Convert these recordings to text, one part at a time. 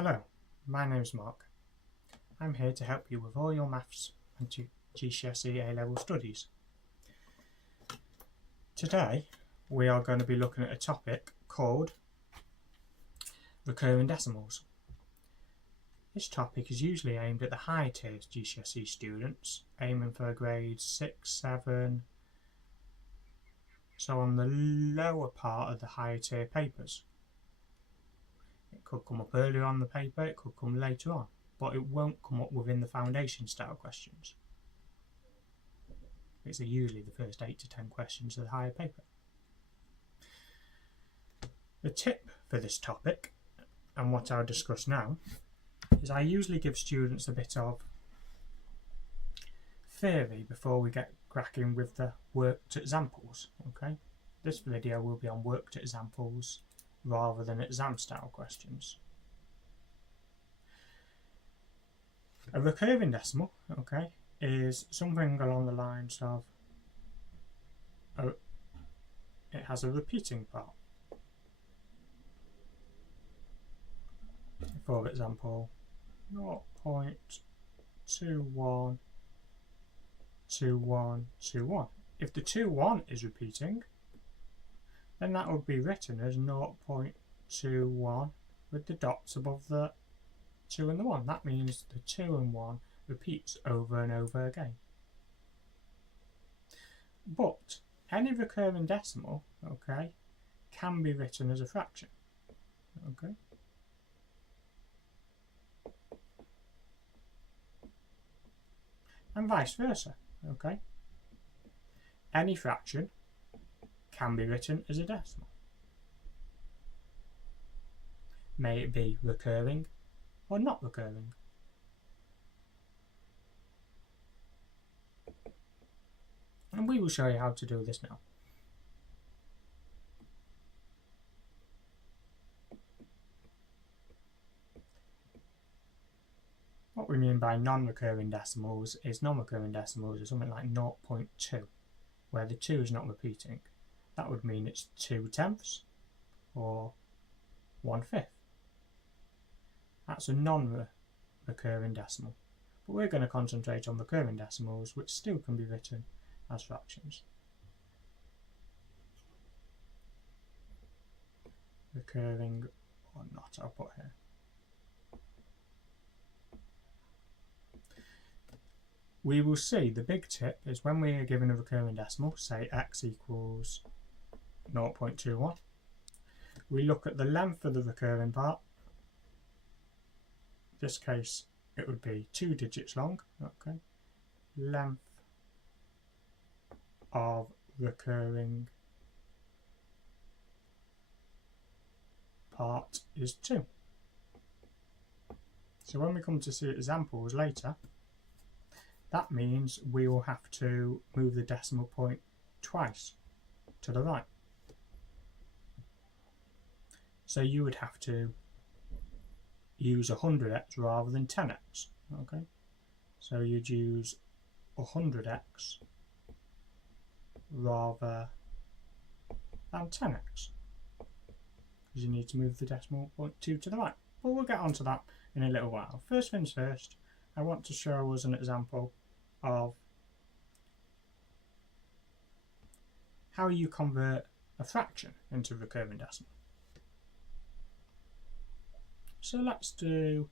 Hello, my name's Mark. I'm here to help you with all your maths and GCSE A-level studies. Today we are going to be looking at a topic called recurring decimals. This topic is usually aimed at the higher tier GCSE students, aiming for grades 6, 7, so on the lower part of the higher tier papers. It could come up earlier on the paper, it could come later on, but it won't come up within the foundation style questions. It's usually the first 8 to 10 questions of the higher paper. The tip for this topic, and what I'll discuss now, is I usually give students a bit of theory before we get cracking with the worked examples. Okay, this video will be on worked examples rather than exam style questions. A recurring decimal, okay, is something along the lines of it has a repeating part. For example, 0.212121. If the 21 is repeating, then that would be written as 0.21 with the dots above the 2 and the 1. That means the 2 and 1 repeats over and over again. But any recurring decimal, okay, can be written as a fraction. Okay. And vice versa. Okay. Any fraction can be written as a decimal. May it be recurring or not recurring. And we will show you how to do this now. What we mean by non-recurring decimals is non-recurring decimals are something like 0.2, where the 2 is not repeating. That would mean it's 2/10 or 1/5. That's a non-recurring decimal. But we're going to concentrate on recurring decimals, which still can be written as fractions. Recurring or not, I'll put here. We will see the big tip is when we are given a recurring decimal, say x equals 0.21, we look at the length of the recurring part. In this case it would be 2 digits long. Okay, length of recurring part is 2. So when we come to see examples later, that means we will have to move the decimal point twice to the right. So you would have to use 100x rather than 10x. Okay, so you'd use 100x rather than 10x, because you need to move the decimal point 2 to the right. But we'll get onto that in a little while. First things first, I want to show us an example of how you convert a fraction into a recurring decimal. So let's do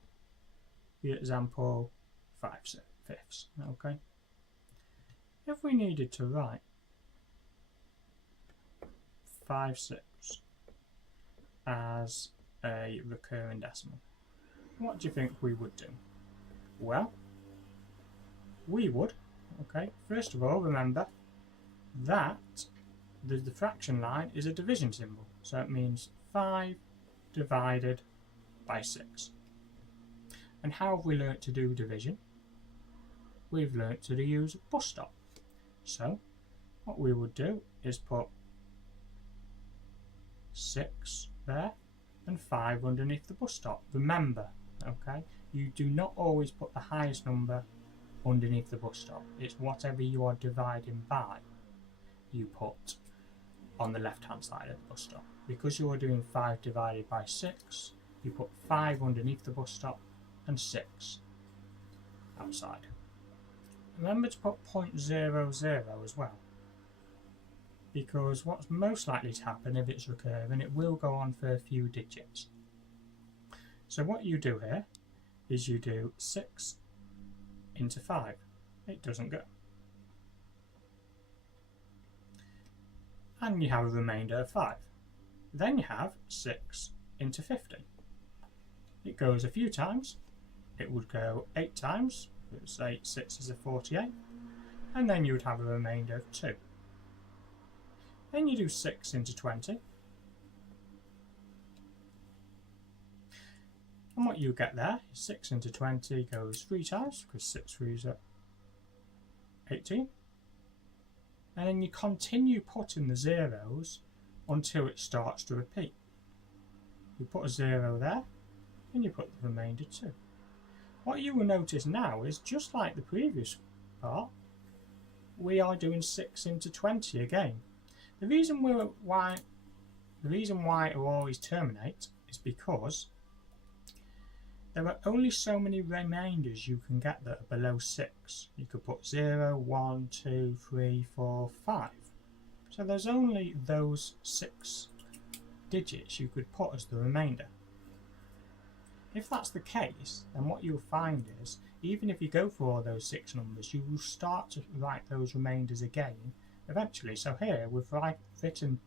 the example 5/5. Okay. If we needed to write 5/6 as a recurring decimal, what do you think we would do? Well, we would, okay, first of all remember that the fraction line is a division symbol, so it means 5 divided by 6. And how have we learnt to do division? We've learnt to use bus stop. So what we would do is put 6 there and 5 underneath the bus stop. Remember, okay, you do not always put the highest number underneath the bus stop. It's whatever you are dividing by you put on the left hand side of the bus stop. Because you are doing 5 divided by 6, you put 5 underneath the bus stop and 6 outside. Remember to put 0.00 as well, because what's most likely to happen if it's recurring, it will go on for a few digits. So what you do here is you do 6 into 5. It doesn't go. And you have a remainder of 5. Then you have 6 into 50. It goes a few times. It would go 8 times. Let's say 6 is a 48. And then you would have a remainder of 2. Then you do 6 into 20. And what you get there is 6 into 20 goes 3 times, because 6 3s are 18. And then you continue putting the zeros until it starts to repeat. You put a 0 there, and you put the remainder 2. What you will notice now is, just like the previous part, we are doing 6 into 20 again. The reason why it will always terminate is because there are only so many remainders you can get that are below 6. You could put 0, 1, 2, 3, 4, 5. So there's only those 6 digits you could put as the remainder. If that's the case, then what you'll find is, even if you go for all those 6 numbers, you will start to write those remainders again eventually. So here we've written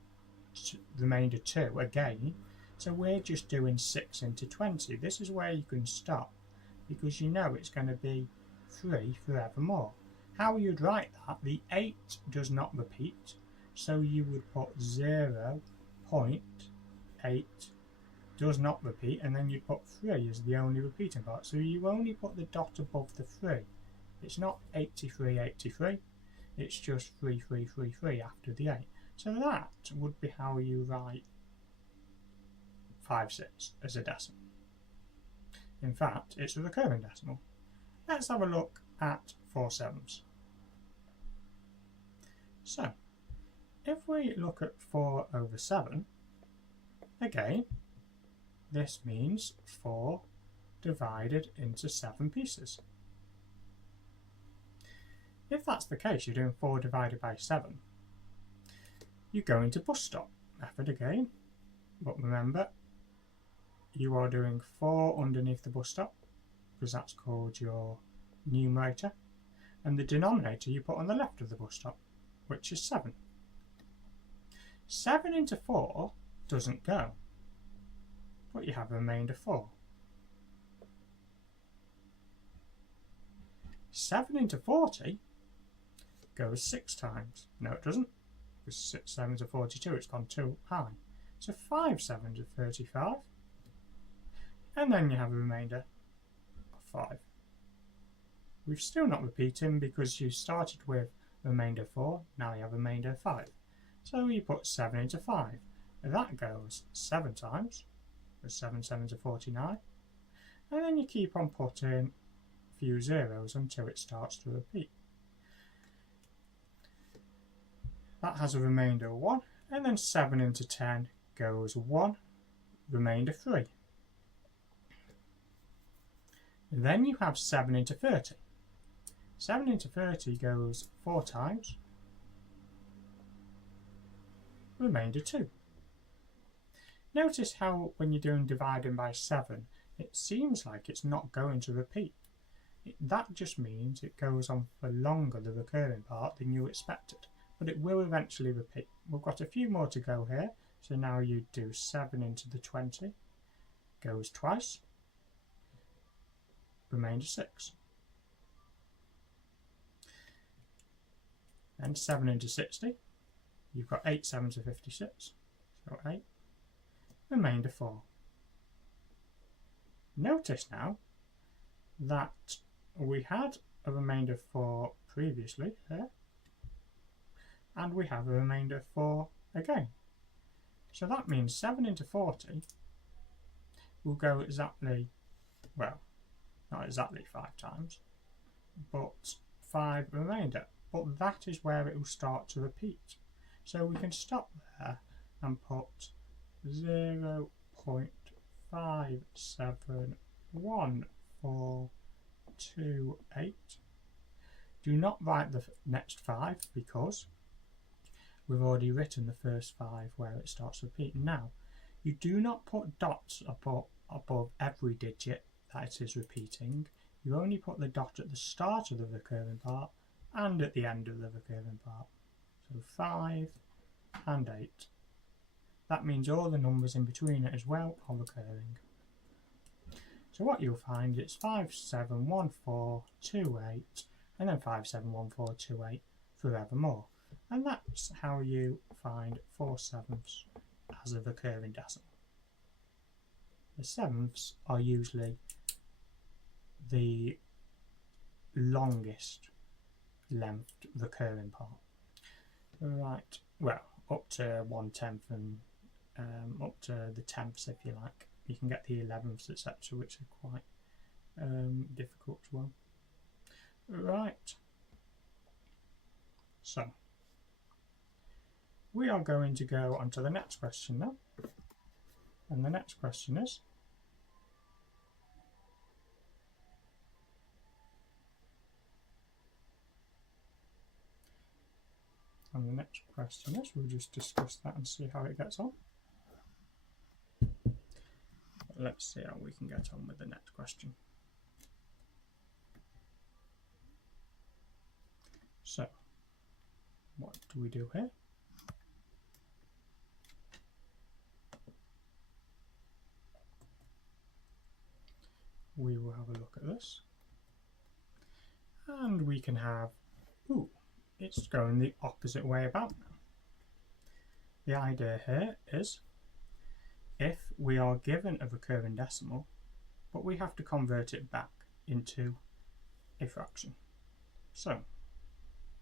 remainder 2 again, so we're just doing 6 into 20. This is where you can stop, because you know it's going to be 3 forevermore. How you'd write that, the 8 does not repeat, so you would put 0.8 does not repeat, and then you put 3 as the only repeating part. So you only put the dot above the 3. It's not 83, 83. It's just 3, 3, 3, 3 after the 8. So that would be how you write 5, 6 as a decimal. In fact, it's a recurring decimal. Let's have a look at 4 7s. So, if we look at 4 over 7, again, this means 4 divided into 7 pieces. If that's the case, you're doing 4 divided by 7, you go into bus stop method again, but remember, you are doing 4 underneath the bus stop, because that's called your numerator, and the denominator you put on the left of the bus stop, which is 7. 7 into 4 doesn't go, but you have a remainder 4. 7 into 40 goes 6 times. No, it doesn't, because 6 7s are 42, it's gone too high. So 5 7s are 35, and then you have a remainder of 5. We're still not repeating, because you started with remainder 4, now you have a remainder 5. So you put 7 into 5, and that goes 7 times, because 7 7s are 49, and then you keep on putting a few zeros until it starts to repeat. That has a remainder of 1, and then 7 into 10 goes 1, remainder 3. Then you have 7 into 30. 7 into 30 goes 4 times, remainder 2. Notice how when you're doing dividing by 7, it seems like it's not going to repeat. That just means it goes on for longer, the recurring part, than you expected, but it will eventually repeat. We've got a few more to go here, so now you do 7 into the 20, goes twice, remainder 6. Then 7 into 60, you've got 8 7s are 56, so 8, remainder 4. Notice now that we had a remainder 4 previously here, and we have a remainder 4 again. So that means 7 into 40 will go exactly, well, not exactly 5 times, but 5 remainder. But that is where it will start to repeat. So we can stop there and put 0.5 5, 7, 1, 4, 2, 8. Do not write the next 5 because we've already written the first 5 where it starts repeating. Now, you do not put dots above every digit that it is repeating. You only put the dot at the start of the recurring part and at the end of the recurring part. So 5 and 8. That means all the numbers in between it as well are recurring. So what you'll find is 5, 7, 1, 4, 2, 8, and then 5, 7, 1, 4, 2, 8 forevermore. And that's how you find 4/7 as a recurring decimal. The sevenths are usually the longest length recurring part. Right, well, up to 1/10 and up to the tenths if you like. You can get the 11ths, etc., which are quite difficult as well. Right, so we are going to go on to the next question now. And the next question is, we'll just discuss that and see how it gets on. Let's see how we can get on with the next question. So, what do we do here? We will have a look at this. And we can have, ooh, it's going the opposite way about now. The idea here is, if we are given a recurring decimal, but we have to convert it back into a fraction. So,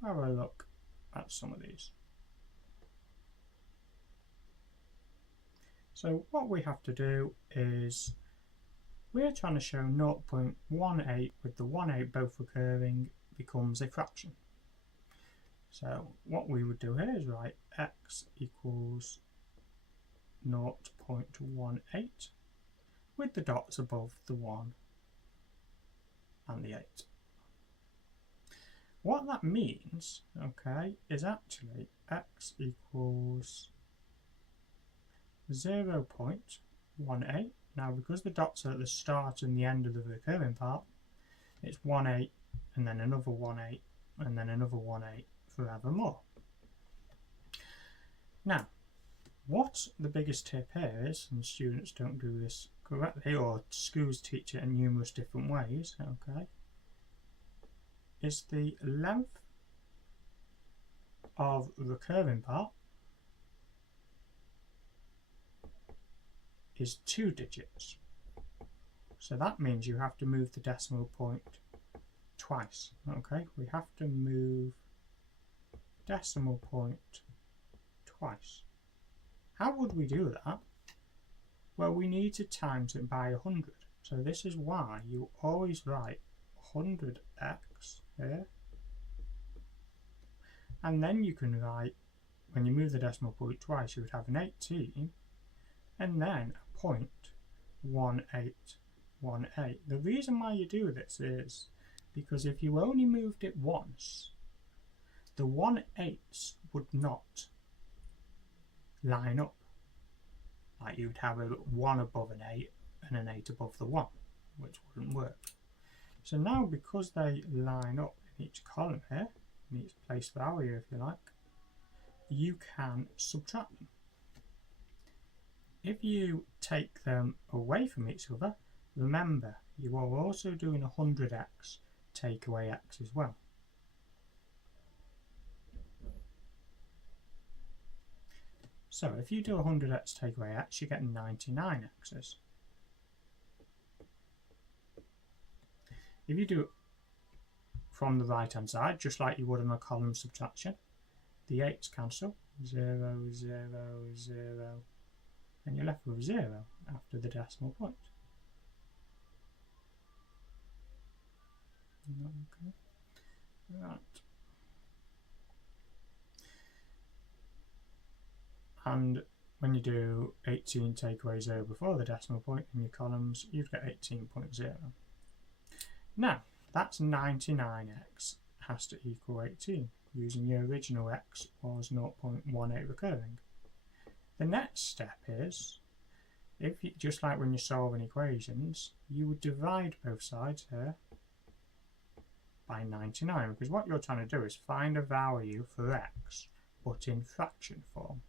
have a look at some of these. So what we have to do is, we're trying to show 0.18 with the 1/8 both recurring becomes a fraction. So what we would do here is write x equals 0.18 with the dots above the 1 and the 8. What that means, okay, is actually x equals 0.18. Now, because the dots are at the start and the end of the recurring part, it's 1/8 and then another 1/8 and then another 1/8 forevermore. Now, what the biggest tip here is, and students don't do this correctly, or schools teach it in numerous different ways, okay, is the length of the recurring part is 2 digits. So that means you have to move the decimal point twice. Okay, we have to move decimal point twice. How would we do that? Well, we need to times it by 100. So this is why you always write 100x here. And then you can write, when you move the decimal point twice, you would have an 18 and then a 0.1818. The reason why you do this is because if you only moved it once, the 1/8 would not line up. Like you'd have a 1 above an 8 and an 8 above the 1, which wouldn't work. So now, because they line up in each column here, in each place value if you like, you can subtract them. If you take them away from each other, remember you are also doing 100x take away x as well. So if you do 100x take away x, you get 99x's. If you do it from the right hand side, just like you would in a column subtraction, the 8's cancel, 0, 0, 0, and you're left with 0 after the decimal point. Okay. Right. And when you do 18 take away 0 before the decimal point in your columns, you'd get 18.0. Now, that's 99x has to equal 18, using your original x was 0.18 recurring. The next step is, if you, just like when you're solving equations, you would divide both sides here by 99, because what you're trying to do is find a value for x, but in fraction form.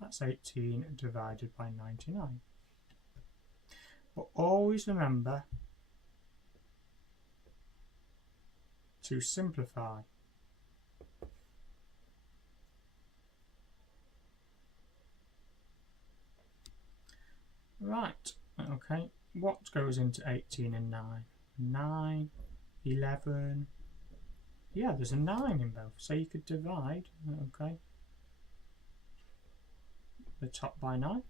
That's 18 divided by 99. But always remember to simplify. Right, okay, what goes into 18 and 9? 9, 11, yeah, there's a 9 in both, so you could divide, okay, the top by 9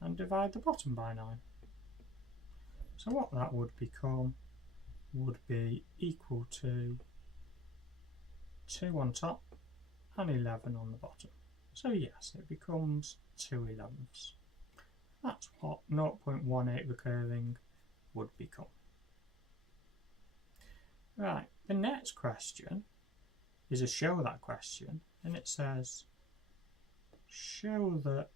and divide the bottom by 9. So what that would become would be equal to 2 on top and 11 on the bottom. So yes, it becomes 2 11ths. That's what 0.18 recurring would become. Right, the next question is a show that question, and it says show that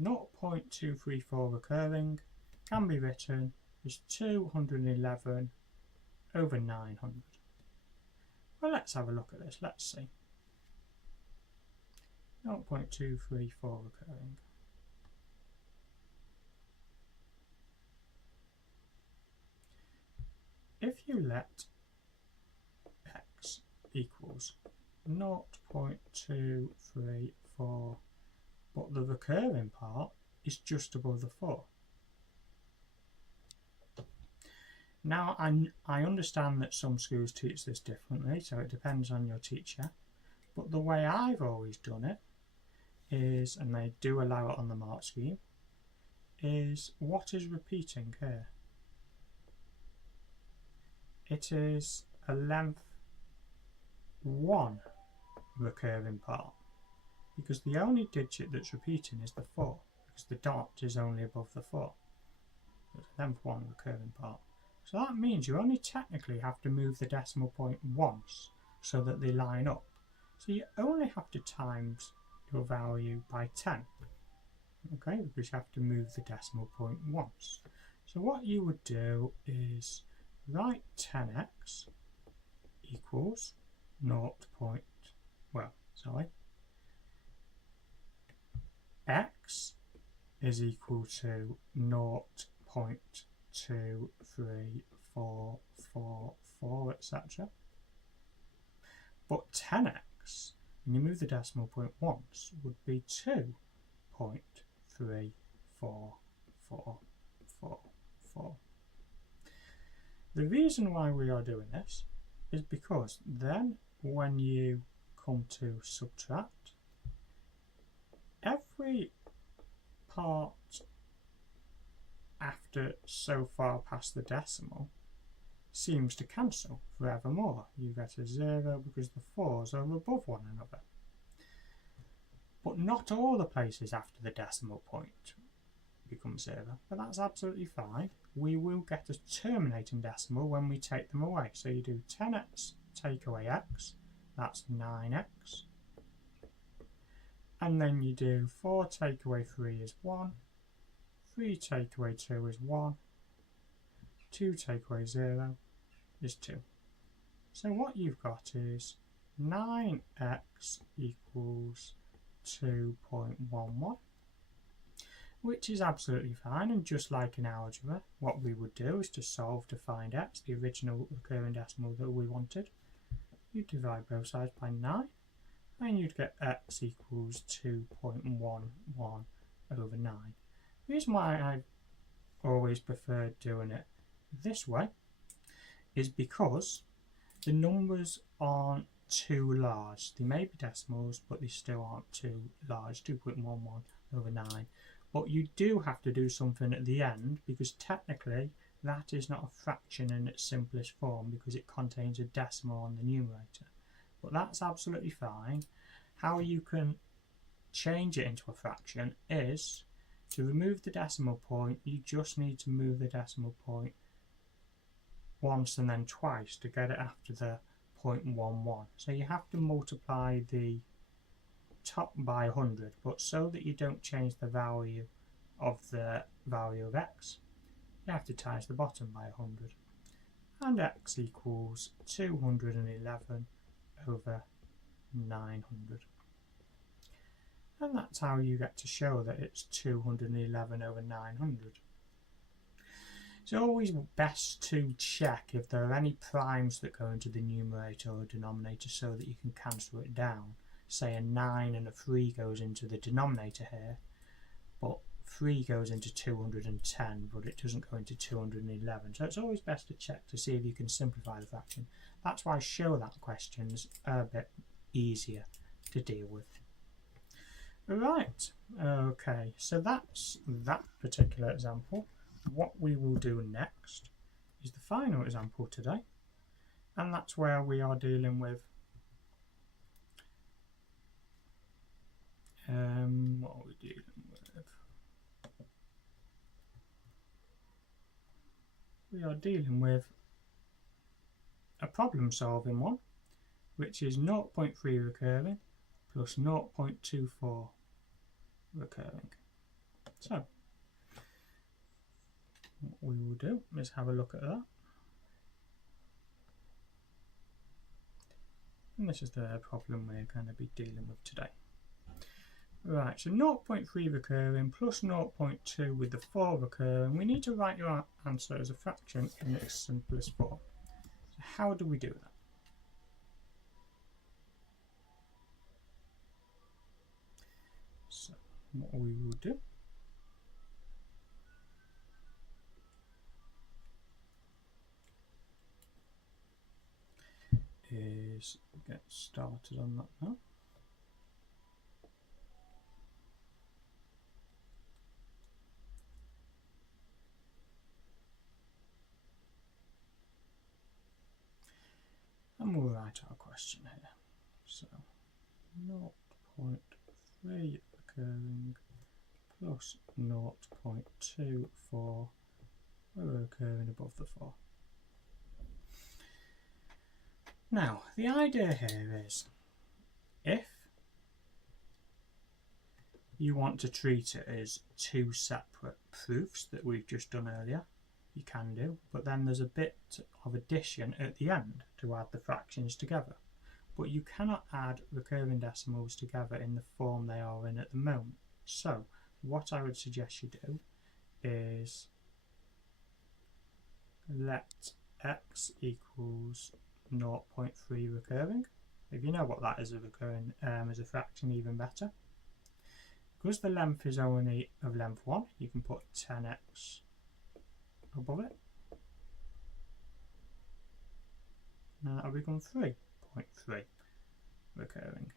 0.234 recurring can be written as 211 over 900. Well, let's have a look at this. Let's see. 0.234 recurring. If you let x equals 0.234, but the recurring part is just above the 4. Now, I understand that some schools teach this differently, so it depends on your teacher. But the way I've always done it is, and they do allow it on the mark scheme, is what is repeating here. It is a length 1 recurring part, because the only digit that's repeating is the 4, because the dot is only above the 4. It's length 1 recurring part. So that means you only technically have to move the decimal point once so that they line up. So you only have to times your value by 10. Okay, because you have to move the decimal point once. So what you would do is write 10x equals 0. X is equal to 0.23444, etc. But 10x, when you move the decimal point once, would be 2.34444. The reason why we are doing this is because then when you come to subtract, every part after so far past the decimal seems to cancel forevermore. You get a 0 because the 4s are above one another. But not all the places after the decimal point become 0, but that's absolutely fine. We will get a terminating decimal when we take them away. So you do 10x take away x, that's 9x. And then you do 4 take away 3 is 1, 3 take away 2 is 1, 2 take away 0 is 2. So what you've got is 9x equals 2.11, which is absolutely fine, and just like in algebra, what we would do is to solve to find x, the original recurring decimal that we wanted. You divide both sides by 9, and you'd get x equals 2.11 over 9. The reason why I've always preferred doing it this way is because the numbers aren't too large. They may be decimals, but they still aren't too large, 2.11 over 9. But you do have to do something at the end, because technically that is not a fraction in its simplest form because it contains a decimal on the numerator. But that's absolutely fine. How you can change it into a fraction is to remove the decimal point. You just need to move the decimal point once and then twice to get it after the 0.11. So you have to multiply the top by 100, but so that you don't change the value of the value of x, you have to times the bottom by 100. And x equals 211 over 900. And that's how you get to show that it's 211 over 900. It's always best to check if there are any primes that go into the numerator or denominator so that you can cancel it down. Say a 9 and a 3 goes into the denominator here, but 3 goes into 210, but it doesn't go into 211. So it's always best to check to see if you can simplify the fraction. That's why show that questions are a bit easier to deal with. Right, okay, so that's that particular example. What we will do next is the final example today, and that's where we are dealing with what are we dealing with? We are dealing with a problem solving one, which is 0.3 recurring plus 0.24 recurring. So what we will do is have a look at that. And this is the problem we're going to be dealing with today. Right, so 0.3 recurring plus 0.2 with the 4 recurring. We need to write your answer as a fraction in its simplest form. So how do we do that? So what we will do is get started on that now. And we'll write our question here. So 0.3 recurring plus 0.24 recurring above the 4. Now, the idea here is if you want to treat it as two separate proofs that we've just done earlier, you can do, but then there's a bit of addition at the end to add the fractions together. But you cannot add recurring decimals together in the form they are in at the moment. So what I would suggest you do is let x equals 0.3 recurring. If you know what that is, a recurring as a fraction, even better. Because the length is only of length 1, you can put 10x above it, and that will become 3.3 recurring.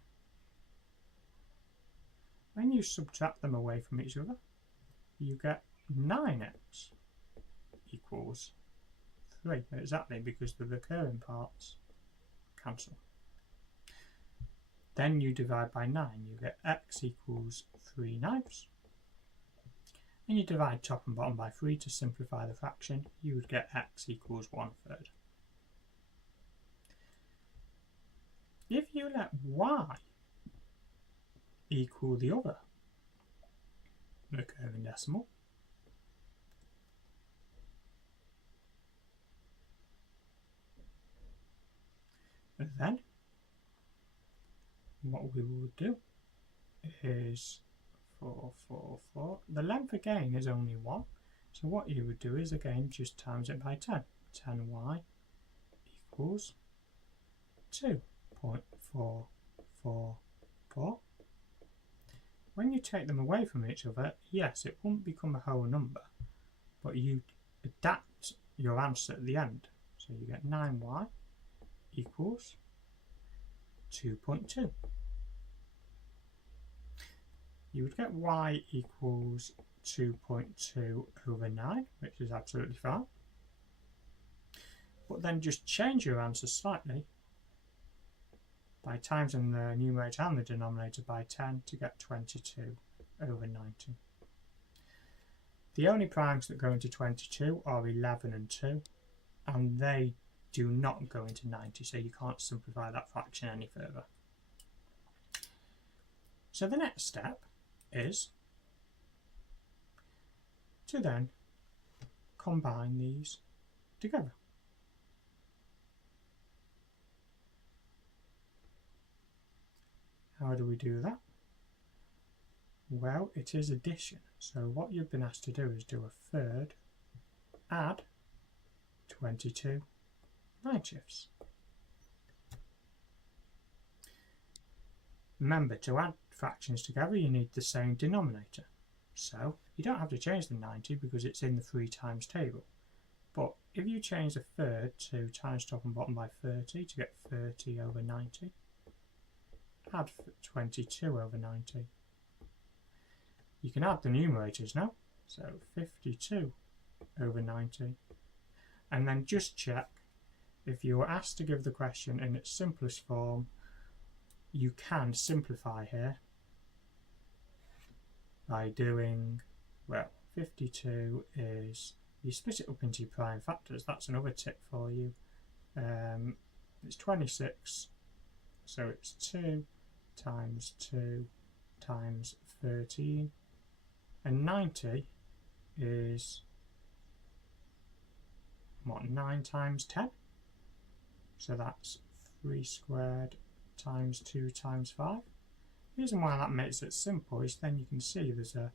When you subtract them away from each other, you get 9x equals 3, exactly, because the recurring parts cancel. Then you divide by 9, you get x equals 3/9. And you divide top and bottom by 3 to simplify the fraction, you would get x equals 1/3. If you let y equal the other recurring decimal, then what we will do is 4. The length again is only 1, so what you would do is again just times it by 10. 10y equals 2.444. When you take them away from each other, yes, it won't become a whole number, but you adapt your answer at the end. So you get 9y equals 2.2. You would get y equals 2.2 over 9, which is absolutely fine. But then just change your answer slightly by timesing the numerator and the denominator by 10 to get 22 over 90. The only primes that go into 22 are 11 and 2, and they do not go into 90, so you can't simplify that fraction any further. So the next step is to then combine these together. How do we do that? Well, it is addition. So what you've been asked to do is do a third, add 22 9/5. Remember, to add fractions together you need the same denominator. So you don't have to change the 90 because it's in the 3 times table. But if you change the third to times top and bottom by 30 to get 30 over 90, add 22 over 90. You can add the numerators now, so 52 over 90, and then just check if you were asked to give the question in its simplest form, you can simplify here by doing, well, 52 is, you split it up into your prime factors. That's another tip for you. It's 26, so it's 2 times 2 times 13, and 90 is what, 9 times 10, so that's 3 squared times 2 times 5. The reason why that makes it simple is then you can see there's a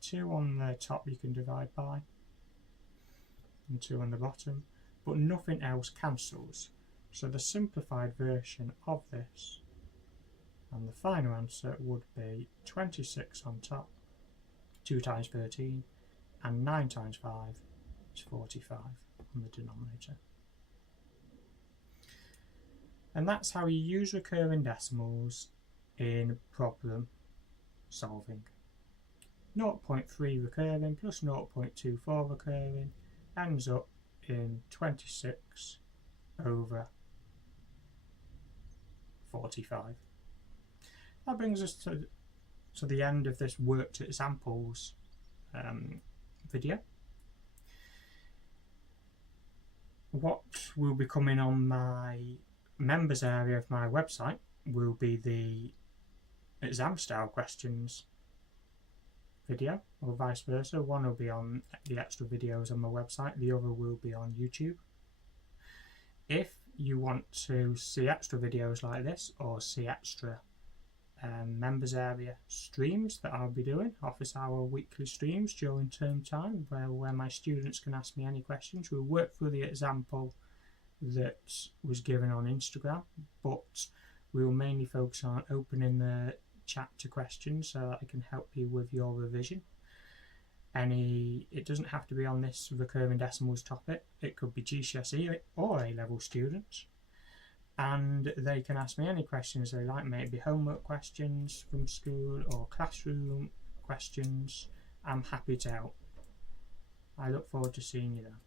2 on the top you can divide by and 2 on the bottom, but nothing else cancels. So the simplified version of this and the final answer would be 26 on top, 2 times 13, and 9 times 5 is 45 on the denominator. And that's how you use recurring decimals in problem solving. 0.3 recurring plus 0.24 recurring ends up in 26 over 45. That brings us to the end of this worked examples video. What will be coming on my members area of my website will be the exam style questions video, or vice versa. One will be on the extra videos on my website, the other will be on YouTube. If you want to see extra videos like this or see extra members area streams that I'll be doing, office hour weekly streams during term time where my students can ask me any questions, we'll work through the example that was given on Instagram, but we will mainly focus on opening the chat to questions so that I can help you with your revision. It doesn't have to be on this recurring decimals topic, it could be GCSE or A-level students, and they can ask me any questions they like, maybe homework questions from school or classroom questions. I'm happy to help. I look forward to seeing you then.